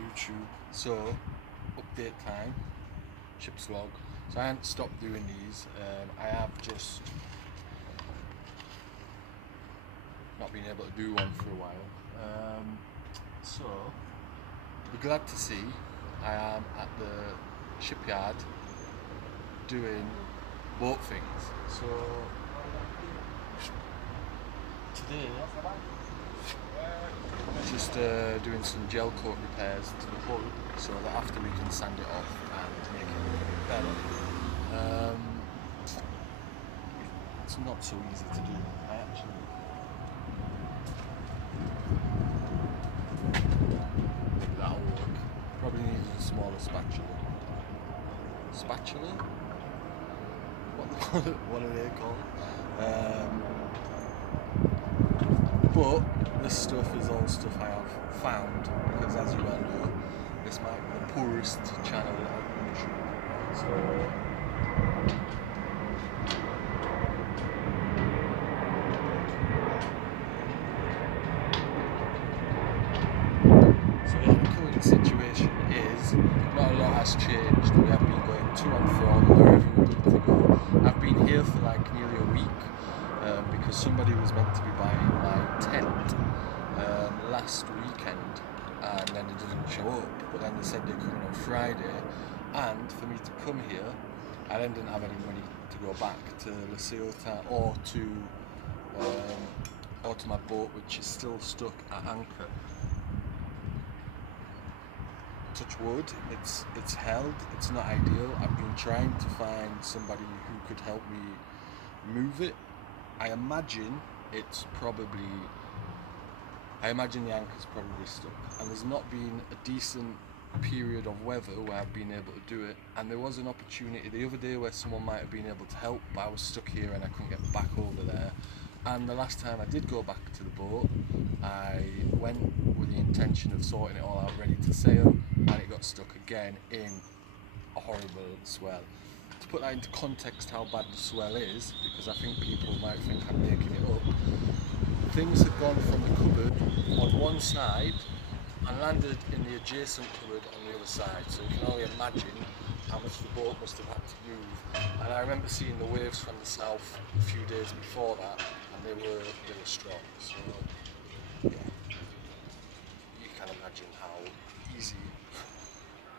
YouTube. So, update time, ship's log. So I haven't stopped doing these. I have just not been able to do one for a while. So, be glad to see I am at the shipyard doing boat things. So today, just doing some gel coat repairs to the hull, so that after we can sand it off and make it a little bit better. It's not so easy to do. I actually think that'll work. Probably need a smaller spatula. Spatula? What are they called? But this stuff is all stuff I have found, because as you all know, this might be the poorest channel on YouTube. So yeah, the current situation is not a lot has changed. We have been going to and from wherever we need to go. I've been here for like nearly a week because somebody was meant to be buying my tent last weekend, and then they didn't show up. But then they said they're coming on Friday, and for me to come here, I then didn't have any money to go back to La Ciotat or to my boat, which is still stuck at anchor. Touch wood, it's held. It's not ideal. I've been trying to find somebody who could help me move it. I imagine the anchor's probably stuck, and there's not been a decent period of weather where I've been able to do it. And there was an opportunity the other day where someone might have been able to help, but I was stuck here and I couldn't get back over there. And the last time I did go back to the boat, I went with the intention of sorting it all out, ready to sail, and it got stuck again in a horrible swell. To put that into context how bad the swell is, because I think people might think I'm making it up, things had gone from the cupboard on one side and landed in the adjacent cupboard on the other side. So you can only imagine how much the boat must have had to move. And I remember seeing the waves from the south a few days before that, and they were strong. So yeah, you can imagine how easy.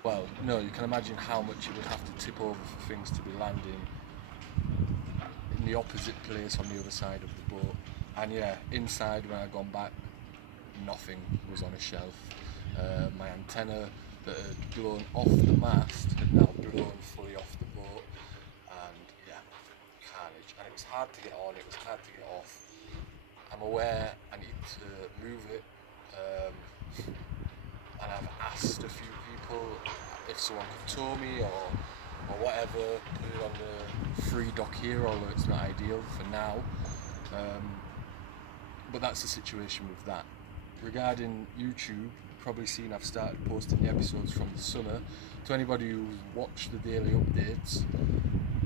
Well, no, you can imagine how much it would have to tip over for things to be landing in the opposite place on the other side of the boat. And yeah, inside when I'd gone back, nothing was on a shelf. My antenna that had blown off the mast had now blown fully off the boat, and yeah, carnage. And it was hard to get on, it was hard to get off. I'm aware I need to move it, and I've asked a few people if someone could tow me or whatever, put it on the free dock here, although it's not ideal for now. But that's the situation with that. Regarding YouTube, you've probably seen I've started posting the episodes from the summer. To anybody who's watched the daily updates,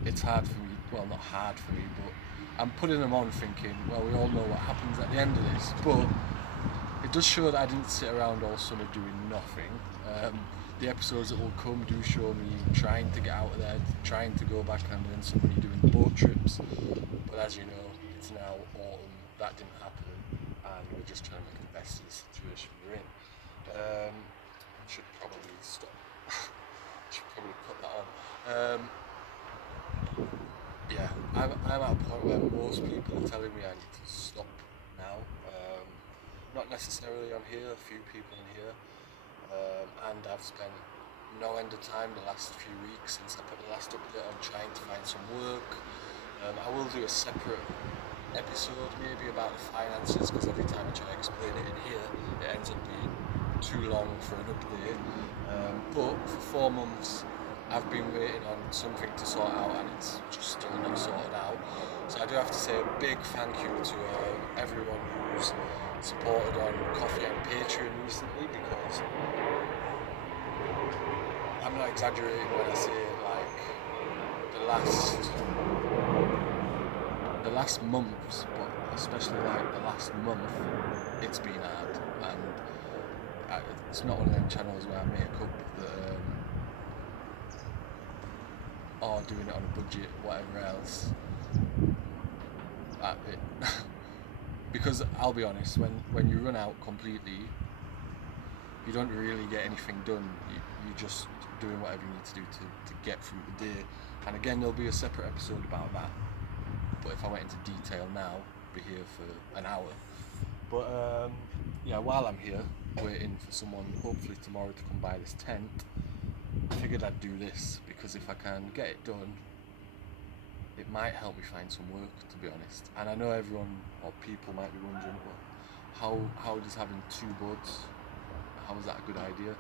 it's hard for me, well, not hard for me, but I'm putting them on thinking, well, we all know what happens at the end of this, but it does show that I didn't sit around all summer doing nothing. The episodes that will come do show me trying to get out of there, trying to go back and earn some money doing boat trips, but as you know, it's now autumn, that didn't happen, and we're just trying to make the best of the situation we're in. Should probably stop. Should probably put that on. Yeah, I'm at a point where most people are telling me I need to stop now. Not necessarily on here, a few people in here, and I've spent no end of time the last few weeks since I put the last update on trying to find some work. I will do a separate episode maybe about the finances, because every time I try to explain it in here it ends up being too long for an update. But for 4 months I've been waiting on something to sort out, and it's just still not sorted out. So I do have to say a big thank you to everyone who's supported on Coffee and Patreon recently, because I'm not exaggerating when I say like the last months, but especially like the last month, it's been hard, and it's not one of them channels where I make up that doing it on a budget, whatever else. Because I'll be honest, when you run out completely, you don't really get anything done. You're just doing whatever you need to do to get through the day. And again, there'll be a separate episode about that. But if I went into detail now, I'd be here for an hour. But yeah, while I'm here waiting for someone, hopefully tomorrow, to come buy this tent, I figured I'd do this, because if I can get it done, it might help me find some work, to be honest. And I know everyone or people might be wondering, well, how does having two boats, how is that a good idea?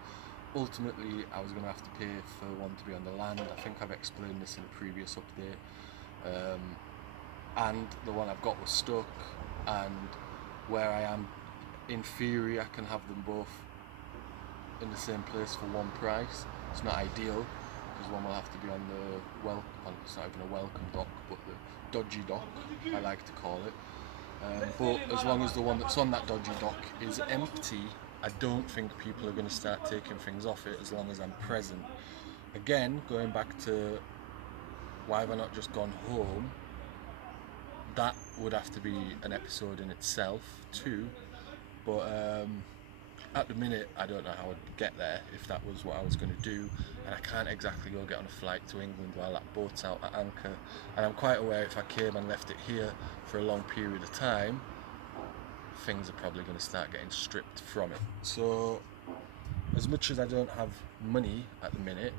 Ultimately, I was going to have to pay for one to be on the land. I think I've explained this in a previous update. And the one I've got was stuck, and where I am, in theory, I can have them both in the same place for one price. It's not ideal, because one will have to be on the it's not even a welcome dock, but the dodgy dock, I like to call it. But as long as the one that's on that dodgy dock is empty, I don't think people are going to start taking things off it as long as I'm present. Again, going back to why have I not just gone home, that would have to be an episode in itself too. But at the minute, I don't know how I'd get there if that was what I was going to do, and I can't exactly go get on a flight to England while that boat's out at anchor. And I'm quite aware if I came and left it here for a long period of time, things are probably going to start getting stripped from it. So as much as I don't have money at the minute,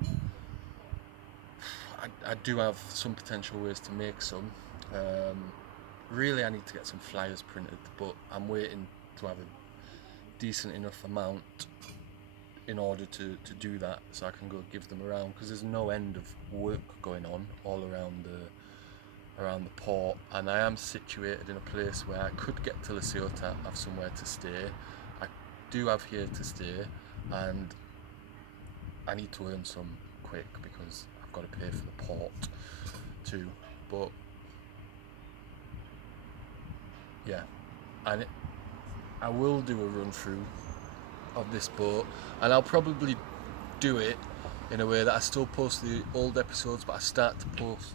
I do have some potential ways to make some. Really, I need to get some flyers printed, but I'm waiting to have a decent enough amount in order to do that, so I can go give them around, because there's no end of work going on all around the port, and I am situated in a place where I could get to La Ciotat, have somewhere to stay. I do have here to stay, and I need to earn some quick because I've got to pay for the port too. But yeah, and I will do a run through of this boat, and I'll probably do it in a way that I still post the old episodes, but I start to post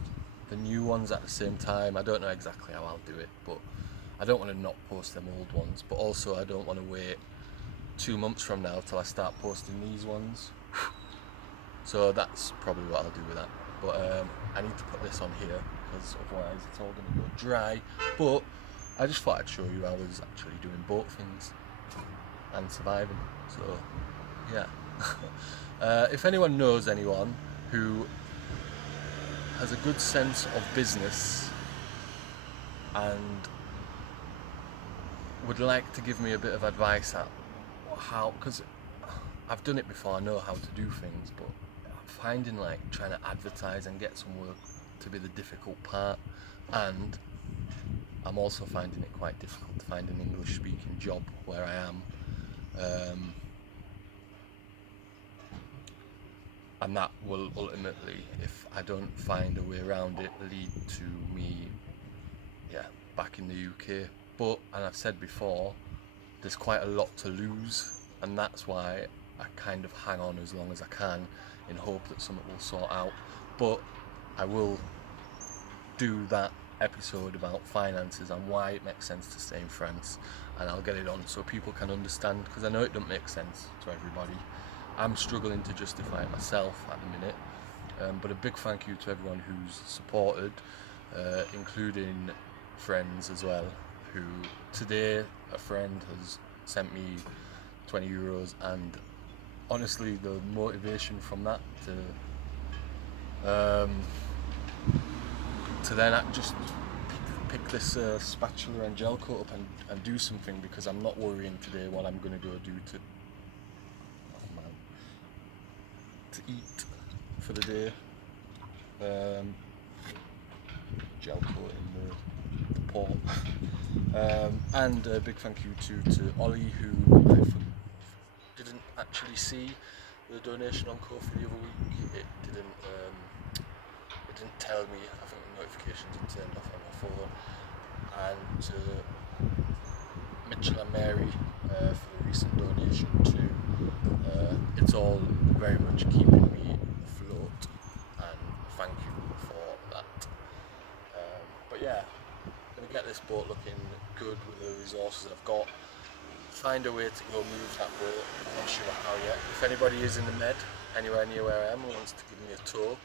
the new ones at the same time. I don't know exactly how I'll do it, but I don't want to not post them old ones, but also I don't want to wait 2 months from now till I start posting these ones. So that's probably what I'll do with that. But I need to put this on here, because otherwise it's all going to go dry. But I just thought I'd show you I was actually doing boat things and surviving. So yeah. If anyone knows anyone who has a good sense of business and would like to give me a bit of advice at how, because I've done it before, I know how to do things, but I'm finding like trying to advertise and get some work to be the difficult part, and I'm also finding it quite difficult to find an English speaking job where I am. And that will ultimately, if I don't find a way around it, lead to me back in the UK. But, and I've said before, there's quite a lot to lose, and that's why I kind of hang on as long as I can in hope that something will sort out. But I will do that episode about finances and why it makes sense to stay in France, and I'll get it on so people can understand, because I know it doesn't make sense to everybody. I'm struggling to justify it myself at the minute, but a big thank you to everyone who's supported, including friends as well, who today a friend has sent me 20 euros, and honestly the motivation from that to then just pick this spatula and gel coat up and do something, because I'm not worrying today what I'm going to go do to eat for the day. Gel coat in the pot. And a big thank you to Ollie, who I didn't actually see the donation on Ko-fi the other week. It didn't tell me. I think the notifications had turned off on my phone. And to Mitchell and Mary for the recent donation too. It's all very much keeping me afloat, and thank you for that. But yeah, I'm gonna get this boat looking good with the resources I've got. Find a way to go move that boat. I'm not sure how yet. If anybody is in the Med, anywhere near where I am, and wants to give me a tour,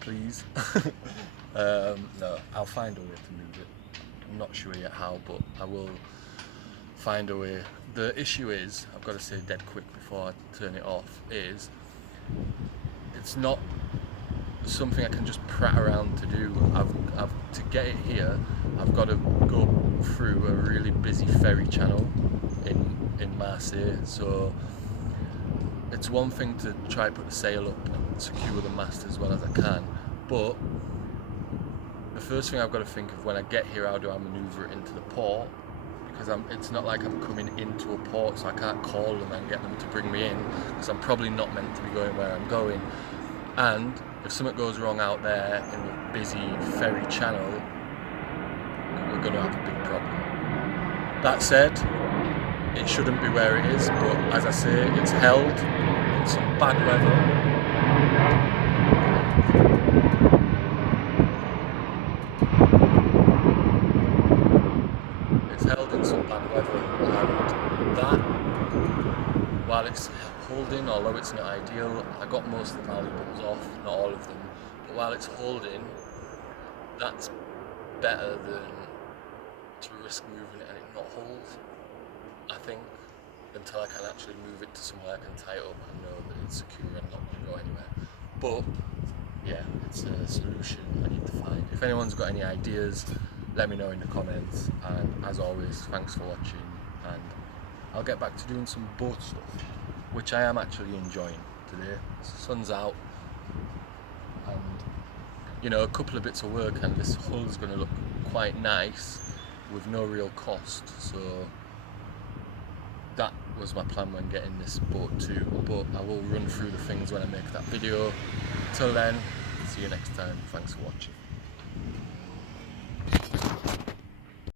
please. No, I'll find a way to move it. I'm not sure yet how, but I will find a way. The issue is, I've got to say dead quick before I turn it off, is it's not something I can just prat around to do. To get it here, I've got to go through a really busy ferry channel in Marseille. So it's one thing to try put the sail up and secure the mast as well as I can, but the first thing I've got to think of when I get here, how do I manoeuvre it into the port? Because it's not like I'm coming into a port, so I can't call them and get them to bring me in, because I'm probably not meant to be going where I'm going. And if something goes wrong out there in the busy ferry channel, we're going to have a big problem. That said, it shouldn't be where it is, but as I say, it's held in some bad weather. It's held in some bad weather, and that, while it's holding, although it's not ideal, I got most of the valuables off, not all of them, but while it's holding, that's better than to risk moving it and it not hold, I think, until I can actually move it to somewhere I can tie it up and know that it's secure and not going to go anywhere. But yeah, it's a solution I need to find. If anyone's got any ideas, let me know in the comments, and as always, thanks for watching, and I'll get back to doing some boat stuff, which I am actually enjoying today. The sun's out, and you know, a couple of bits of work and this hull's going to look quite nice with no real cost. So that was my plan when getting this boat too, but I will run through the things when I make that video. Till then, see you next time. Thanks for watching.